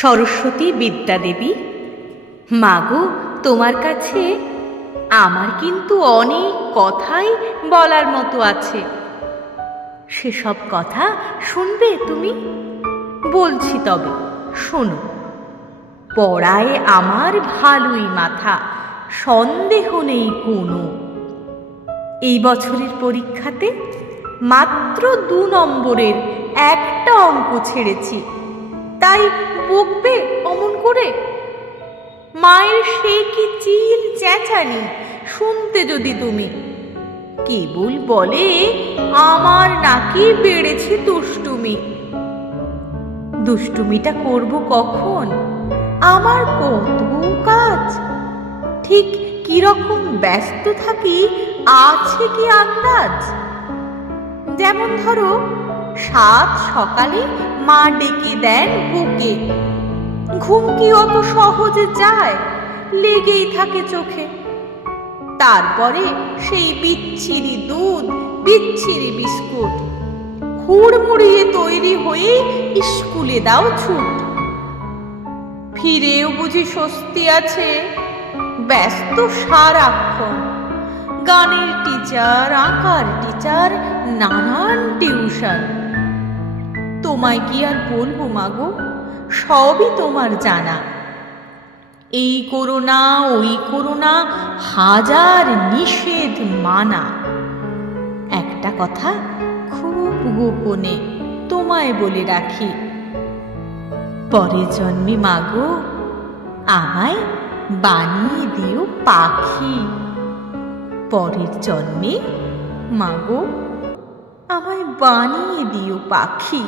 সরস্বতী বিদ্যা দেবী, মাগো তোমার কাছে আমার কিন্তু অনেক কথাই বলার মতো আছে। সেসব কথা শুনবে তুমি? বলছি তবে শোনো। পড়ায় আমার ভালোই মাথা, সন্দেহ নেই কোনো। এই বছরের পরীক্ষাতে মাত্র 2 নম্বরের একটা অঙ্ক ছেড়েছি, তাই বকবে অমন করে? মায়ের সে কি চিল চেঁচানি শুনতে যদি তুমি। কেবল বলে আমার নাকি বেড়েছে দুষ্টুমি। দুষ্টুমিটা করব কখন? আমার কত কাজ, ঠিক কিরকম ব্যস্ত থাকি আছে কি আন্দাজ? যেমন ধরো, 7 সকালে মা ডেকে দেন বুকে, ঘুম কি অত সহজে যায়? লেগেই থাকে চোখে। তারপরে সেই বিচ্ছিরি দুধ, বিচ্ছিরি বিস্কুট, হুড়মুড়িয়ে তৈরি হয়ে স্কুলে দাও ছুট। ফিরেও বুঝি স্বস্তি আছে? ব্যস্ত সারাক্ষণ, গানের টিচার, আঁকার টিচার, নানান টিউশন। তোমায় কি আর বলবো মাগো, সবই তোমার জানা। এই করো না, ওই করো না, হাজার নিষেধ মানা। একটা কথা খুব গোপনে তোমায় বলে রাখি, পরের জন্মে মাগো আমায় বানিয়ে দিও পাখি। পরের জন্মে মাগো আমায় বানিয়ে দিও পাখি।